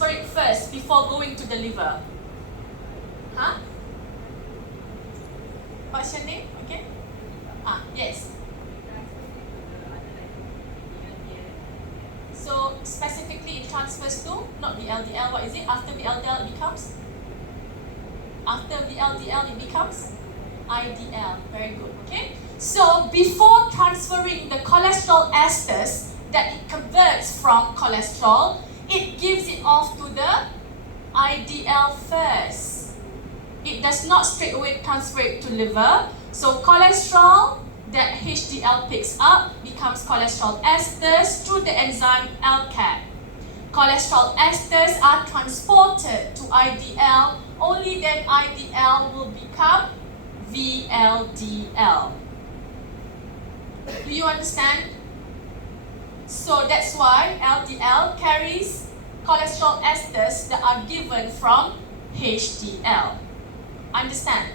transfer it first before going to the liver? Huh? What's your name? Okay. Yes. So specifically it transfers to, not the LDL, what is it? After the LDL it becomes? After the LDL it becomes IDL. Very good, okay? So before transferring the cholesterol esters that it converts from cholesterol, it gives it off to the IDL first. It does not straight away transfer it to liver. So cholesterol that HDL picks up becomes cholesterol esters through the enzyme ALCAT. Cholesterol esters are transported to IDL, only then IDL will become VLDL. Do you understand? So that's why LDL carries cholesterol esters that are given from HDL. Understand?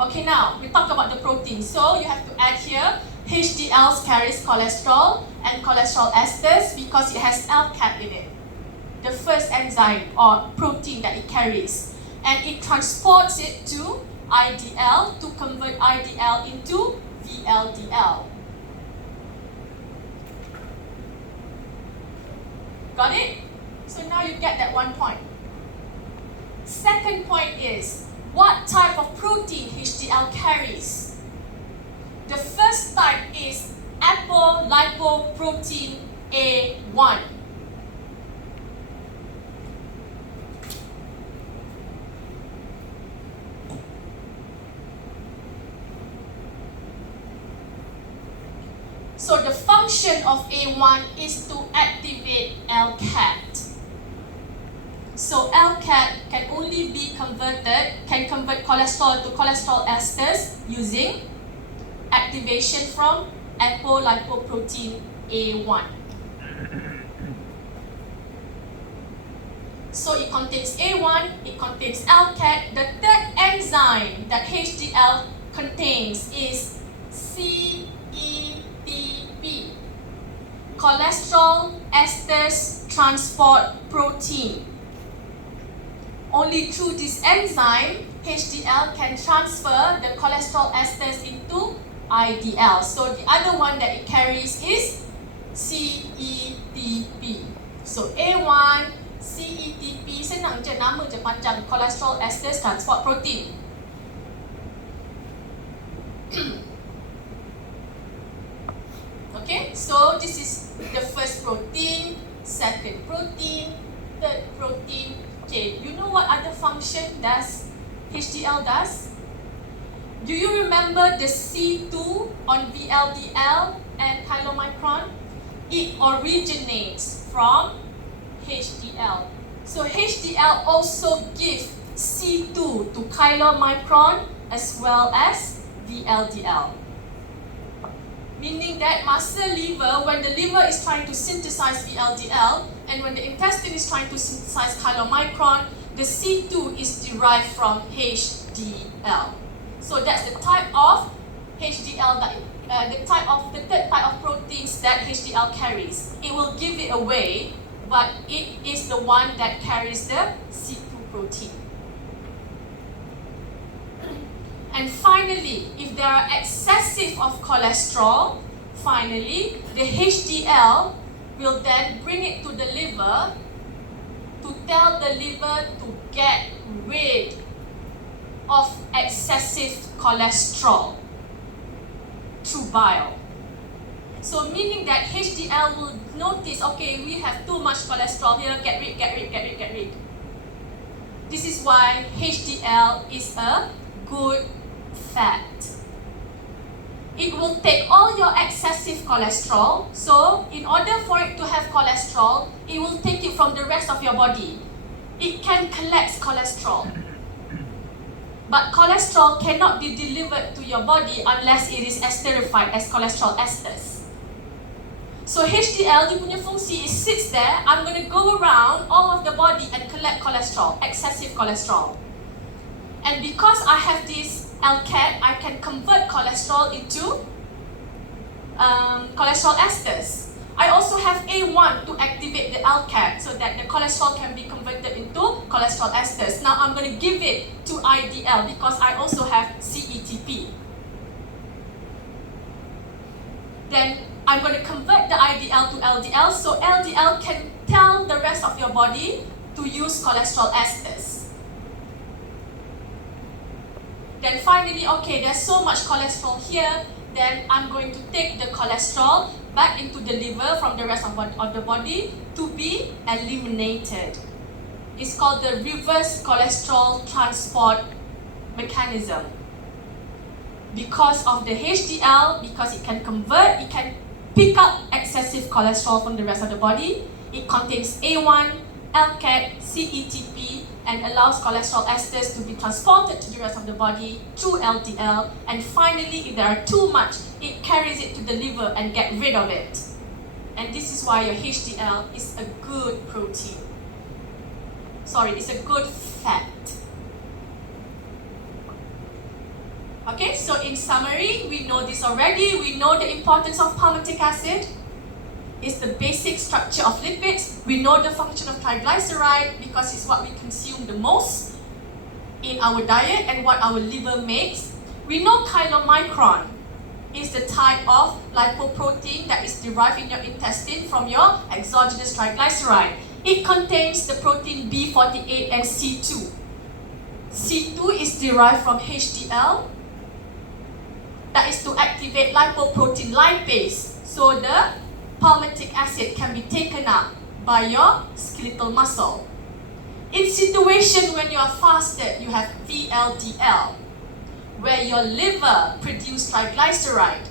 Okay, now we talk about the protein. So you have to add here, HDL carries cholesterol and cholesterol esters because it has ALCAT in it. The first enzyme or protein that it carries. And it transports it to IDL to convert IDL into VLDL. Got it? So now you get that 1 point. Second point is, what type of protein HDL carries? The first type is apolipoprotein A1. So the function of A1 is to activate ALCAT. So ALCAT can only be converted, can convert cholesterol to cholesterol esters using activation from apolipoprotein A1. So it contains A1, it contains ALCAT. The third enzyme that HDL contains is CETP, cholesterol esters transport protein. Only through this enzyme, HDL can transfer the cholesterol esters into IDL. So the other one that it carries is CETP. So A1, CETP, senang je, nama je panjang, cholesterol esters transport protein. Okay, so this is the first protein, second protein, third protein. Okay, you know what other function does HDL does? Do you remember the C2 on VLDL and chylomicron? It originates from HDL. So HDL also gives C2 to chylomicron as well as VLDL. Meaning that masa liver, when the liver is trying to synthesize VLDL and when the intestine is trying to synthesize chylomicron, the C2 is derived from HDL. So that's the type of HDL that the third type of proteins that HDL carries. It will give it away, but it is the one that carries the C2 protein. And finally, if there are excessive of cholesterol, finally, the HDL will then bring it to the liver to tell the liver to get rid of excessive cholesterol through bile. So meaning that HDL will notice, okay, we have too much cholesterol here, get rid. This is why HDL is a good fat. It will take all your excessive cholesterol. So in order for it to have cholesterol, it will take it from the rest of your body. It can collect cholesterol. But cholesterol cannot be delivered to your body unless it is esterified as cholesterol esters. So HDL, dia punya fungsi, it sits there, I'm going to go around all of the body and collect cholesterol, excessive cholesterol. And because I have this ALCAT, I can convert cholesterol into cholesterol esters. I also have A1 to activate the LCAT so that the cholesterol can be converted into cholesterol esters. Now I'm going to give it to IDL because I also have CETP. Then I'm going to convert the IDL to LDL, so LDL can tell the rest of your body to use cholesterol esters. Then finally, okay, there's so much cholesterol here, then I'm going to take the cholesterol back into the liver from the rest of the body to be eliminated. It's called the reverse cholesterol transport mechanism. Because of the HDL, because it can convert, it can pick up excessive cholesterol from the rest of the body. It contains A1, LCAT, CETP, and allows cholesterol esters to be transported to the rest of the body through LDL. And finally, if there are too much, it carries it to the liver and get rid of it. And this is why your HDL is a good protein. Sorry, it's a good fat. Okay, so in summary, we know this already. We know the importance of palmitic acid. It's the basic structure of lipids. We know the function of triglyceride because it's what we consume the most in our diet and what our liver makes. We know chylomicron is the type of lipoprotein that is derived in your intestine from your exogenous triglyceride. It contains the protein B48 and C2. C2 is derived from HDL. That is to activate lipoprotein lipase. So the palmitic acid can be taken up by your skeletal muscle. In situation when you are fasted, you have VLDL, where your liver produces triglyceride.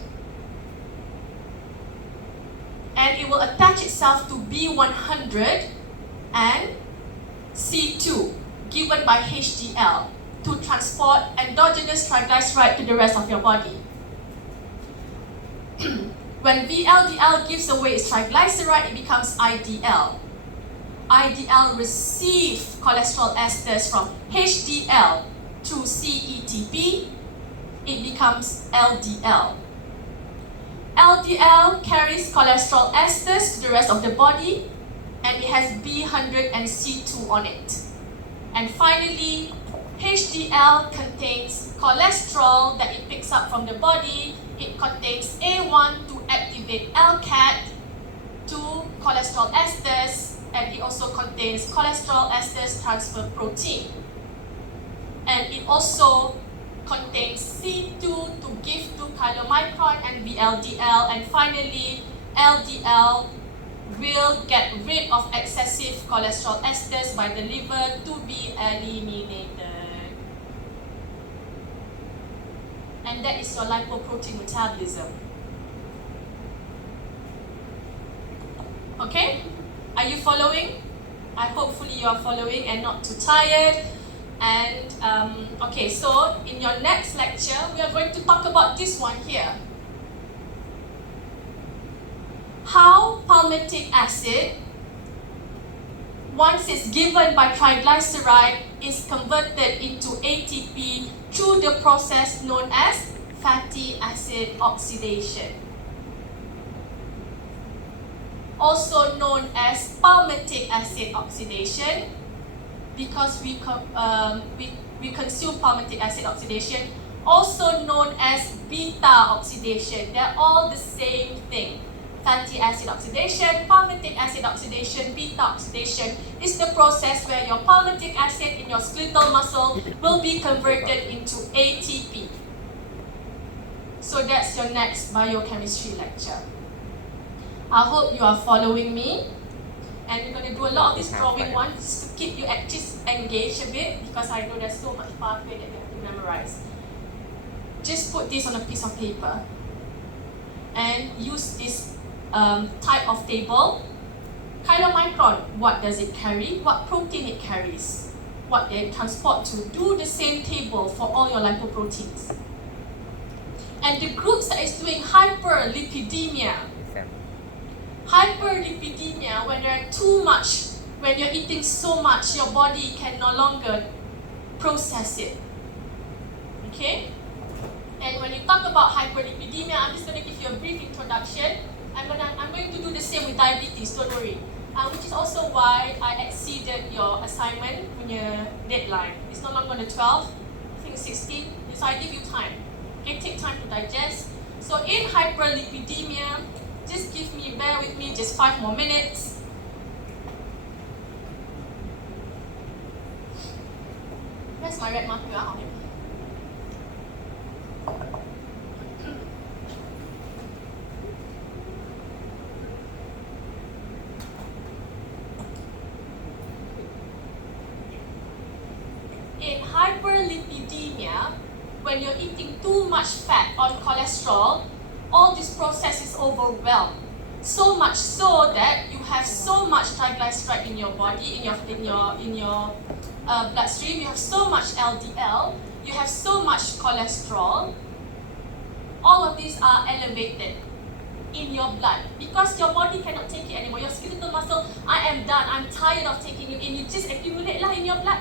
And it will attach itself to B100 and C2, given by HDL, to transport endogenous triglyceride to the rest of your body. When VLDL gives away its triglyceride, it becomes IDL. IDL receives cholesterol esters from HDL through CETP. It becomes LDL. LDL carries cholesterol esters to the rest of the body, and it has B100 and C2 on it. And finally, HDL contains cholesterol that it picks up from the body. It contains A1 to activate LCAT to cholesterol esters, and it also contains cholesterol esters transfer protein. And it also contains C2 to give to chylomicron and VLDL, and finally LDL will get rid of excessive cholesterol esters by the liver to be eliminated. And that is your lipoprotein metabolism. Okay? Are you following? Hopefully you are following and not too tired. And okay, so in your next lecture, we are going to talk about this one here. How palmitic acid, once it's given by triglyceride, is converted into ATP through the process known as fatty acid oxidation, also known as palmitic acid oxidation, because we consume palmitic acid oxidation, also known as beta oxidation. They're all the same thing. Fatty acid oxidation, palmitic acid oxidation, beta oxidation is the process where your palmitic acid in your skeletal muscle will be converted into ATP. So that's your next biochemistry lecture. I hope you are following me. And we're going to do a lot of this drawing one just to keep you just engaged a bit, because I know there's so much pathway that you have to memorize. Just put this on a piece of paper and use this type of table. Chylomicron, what does it carry? What protein it carries? What they transport to? Do the same table for all your lipoproteins. And the groups that is doing hyperlipidemia. Hyperlipidemia, when there are too much, when you're eating so much, your body can no longer process it. Okay? And when you talk about hyperlipidemia, I'm just going to give you a brief introduction. I'm going to do the same with diabetes, don't worry. Which is also why I exceeded your assignment punya deadline. It's no longer on the 12th, I think 16. So I give you time. Okay, take time to digest. So in hyperlipidemia, just bear with me just 5 more minutes. Where's my red marker? In hyperlipidemia, when you're eating too much fat or cholesterol, all this process is overwhelmed. So much so that you have so much triglyceride in your body, in your bloodstream. You have so much LDL. You have so much cholesterol. All of these are elevated in your blood because your body cannot take it anymore. Your skeletal muscle, I am done. I'm tired of taking it in. You just accumulate in your blood.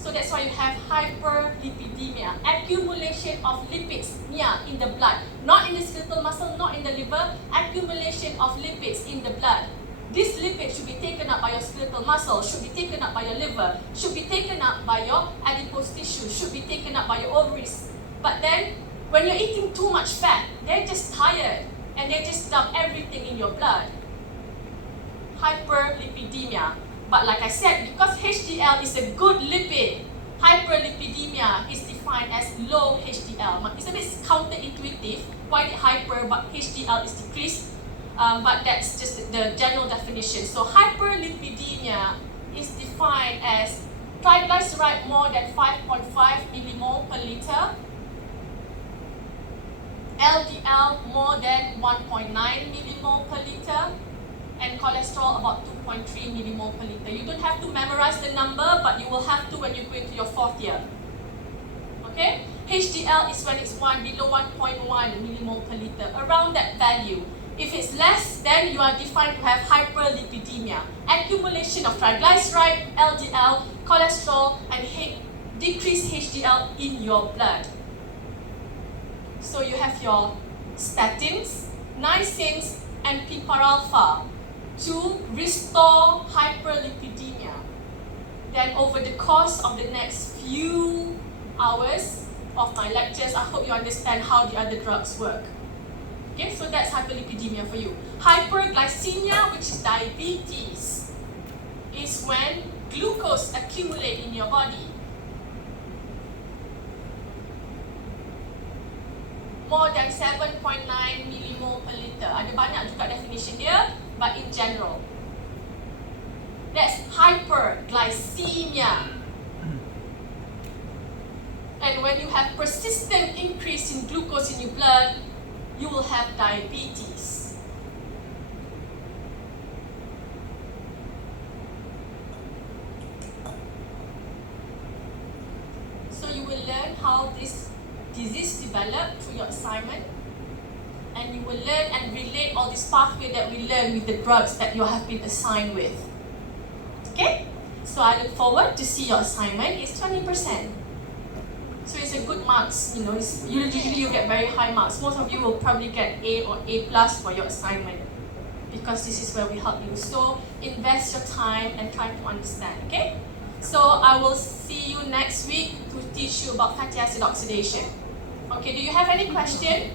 So that's why you have hyperlipidemia, accumulation of lipids in the blood, not in the skeletal muscle, not in the liver, accumulation of lipids in the blood. These lipids should be taken up by your skeletal muscle, should be taken up by your liver, should be taken up by your adipose tissue, should be taken up by your ovaries. But then, when you're eating too much fat, they're just tired and they just dump everything in your blood. Hyperlipidemia. But like I said, because HDL is a good lipid, hyperlipidemia is defined as low HDL. It's a bit counterintuitive. Why the hyper but HDL is decreased? But that's just the general definition. So hyperlipidemia is defined as triglyceride more than 5.5 millimole per liter, LDL more than 1.9 millimole per liter, and cholesterol about 2.3 millimole per liter. You don't have to memorize the number, but you will have to when you go into your 4th year. Okay? HDL is when it's below 1.1 millimole per liter, around that value. If it's less, then you are defined to have hyperlipidemia, accumulation of triglyceride, LDL, cholesterol, and decreased HDL in your blood. So you have your statins, nisins, and piperalpha to restore hyperlipidemia. Then over the course of the next few hours of my lectures, I hope you understand how the other drugs work. Okay, so that's hyperlipidemia for you. Hyperglycemia, which is diabetes, is when glucose accumulates in your body. More than 7.9 millimole per liter. Ada banyak juga definition dia, but in general. That's hyperglycemia. And when you have persistent increase in glucose in your blood, you will have diabetes. So you will learn how this disease developed through your assignment, and you will learn and relate all this pathway that we learn with the drugs that you have been assigned with. Okay? So I look forward to see your assignment. It's 20%. So it's a good marks, usually you get very high marks. Most of you will probably get A or A+ for your assignment because this is where we help you. So invest your time and try to understand, okay? So I will see you next week to teach you about fatty acid oxidation. Okay, do you have any question?